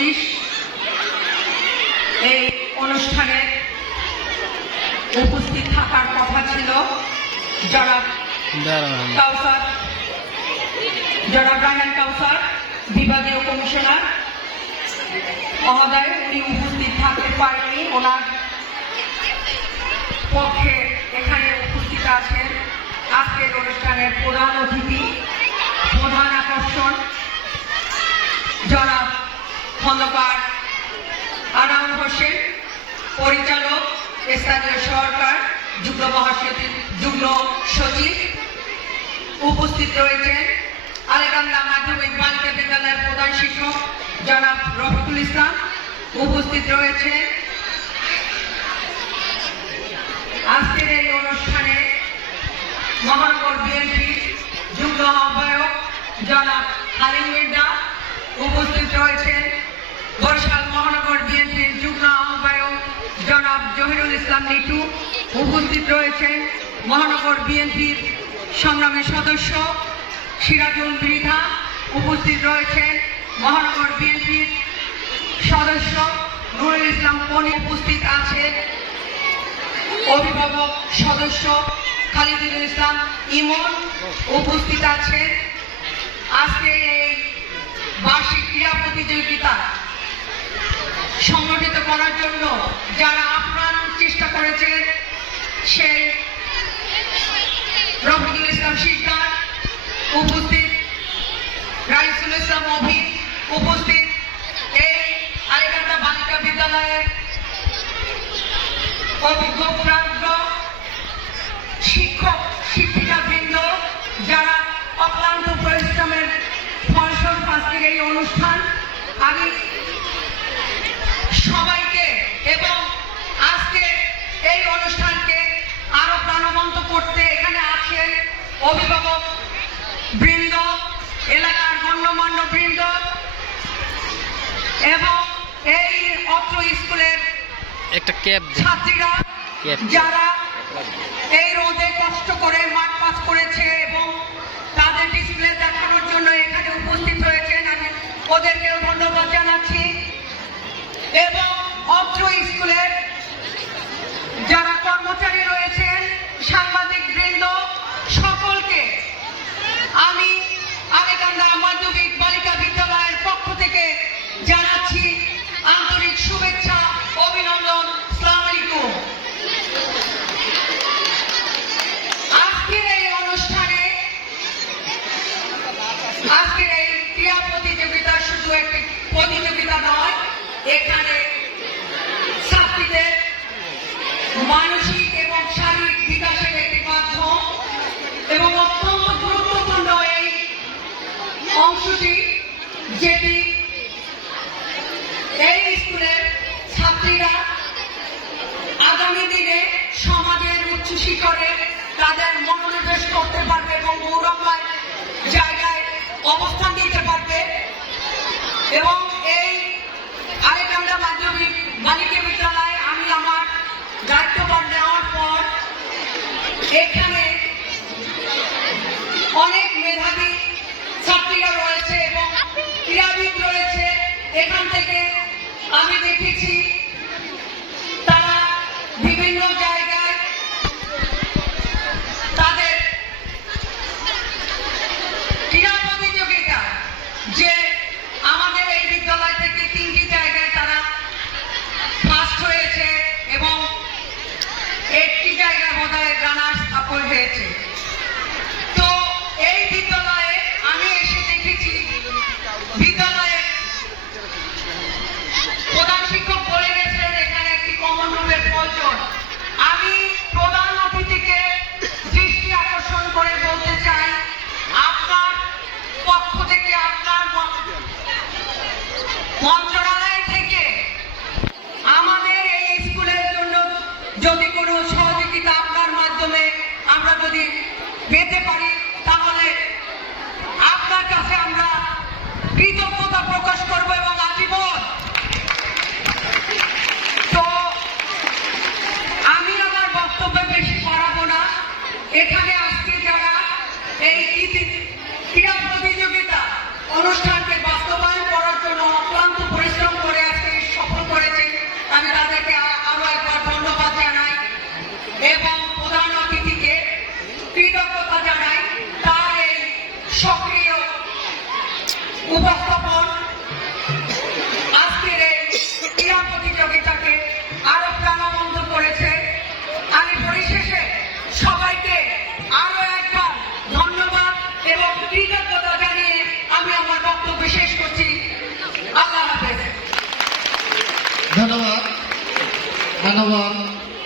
Police এই অনুষ্ঠানে উপস্থিত থাকার কথা ছিল। যারা কাউসার জনাব রায়হান কাউসার বিভাগীয় কমিশনার মহোদয় উনি উপস্থিত থাকতে পারেননি। ওনার পক্ষে এখানে উপস্থিত আছেন আজকের অনুষ্ঠানের প্রধান অতিথি প্রধান আকর্ষণ জনাব খন্দকার আনাম হোসেন, পরিচালক, স্থানীয় সরকার, যুগ্ম মহাসচিব, যুগ্ম সচিব উপস্থিত রয়েছেন। আলেকান্দা মাধ্যমিক বালিকা বিদ্যালয়ের প্রধান শিক্ষক জনাব রফিকুল ইসলাম উপস্থিত রয়েছেন। আজকের এই অনুষ্ঠানে মহানগর বিএনপি যুগ্ম আহ্বায়ক জনাব হালিম মির্জা উপস্থিত রয়েছেন বরিশাল মহানগর বিএনপির যুগ্ম আহ্বায়ক জনাব ইসলাম নিটু উপস্থিত রয়েছেন, মহানগর বিএনপির সংগ্রামী সদস্য সিরাজুল মৃধা উপস্থিত রয়েছেন, মহানগর বিএনপির সদস্য নুরুল ইসলাম পনি উপস্থিত আছেন, অভিভাবক সদস্য খালিদুল ইসলাম ইমন উপস্থিত আছেন। আজকে এই বার্ষিক ক্রীড়া প্রতিযোগিতা সংগঠিত করার জন্য যারা আপ্রাণ চেষ্টা করেছেন সেই রফিকুল ইসলাম শিকদার উপস্থিত, রাইসুল ইসলাম অভি উপস্থিত, এই আলেকান্দা বালিকা বিদ্যালয়ের অভিজ্ঞ প্রাজ্ঞ শিক্ষক শিক্ষিকা বৃন্দ যারা অক্লান্ত পরিশ্রমের ফলস্বরূপ আজকের এই অনুষ্ঠান, আমি আজকে এই অনুষ্ঠানকে আরও প্রাণবন্ত করতে এখানে আছেন অভিভাবক বৃন্দ এলাকার গণ্যমান্য বৃন্দ এবং এই অত্র স্কুলের একটা ক্যাব ছাত্রীরা যারা এই রোদে কষ্ট করে মাঠ পাস করেছে এবং তাদের ডিসপ্লে দেখানোর জন্য এখানে উপস্থিত হয়েছেন আমি ওদেরকেও ধন্যবাদ জানাচ্ছি। এবং অত্র স্কুলের এখানে ছাত্রীদের মানসিক এবং শারীরিক বিকাশের একটি মাধ্যম এবং অত্যন্ত গুরুত্বপূর্ণ এই অংশটি, যেটি এই স্কুলের ছাত্রীরা আগামী দিনে সমাজের উচ্চ শিখরে তাদের মনোনিবেশ করতে পারবে এবং গৌরবময় জায়গায় অবস্থান দিতে পারবে। এবং এই আরেকান্দা মাধ্যমিক বালিকা বিদ্যালয়ে আমি আমার দায়িত্বভার নেওয়ার পর এখানে অনেক মেধাবী ছাত্রীরা রয়েছে এবং ক্রীড়াবিদ রয়েছে। এখান থেকে আমি দেখেছি তারা বিভিন্ন জায়গায় মন্ত্রণালয় থেকে আমাদের এই স্কুলের জন্য যদি কোনো সহযোগিতা আপনার মাধ্যমে আমরা যদি পেতে পারি, তাহলে আপনার কাছে আমরা কৃতজ্ঞতা প্রকাশ করব এবং আজীবন। তো, আমি আমার বক্তব্য বেশি বাড়াবো না। এখানে আজকে যারা এই ক্রীড়া প্রতিযোগিতা অনুষ্ঠানকে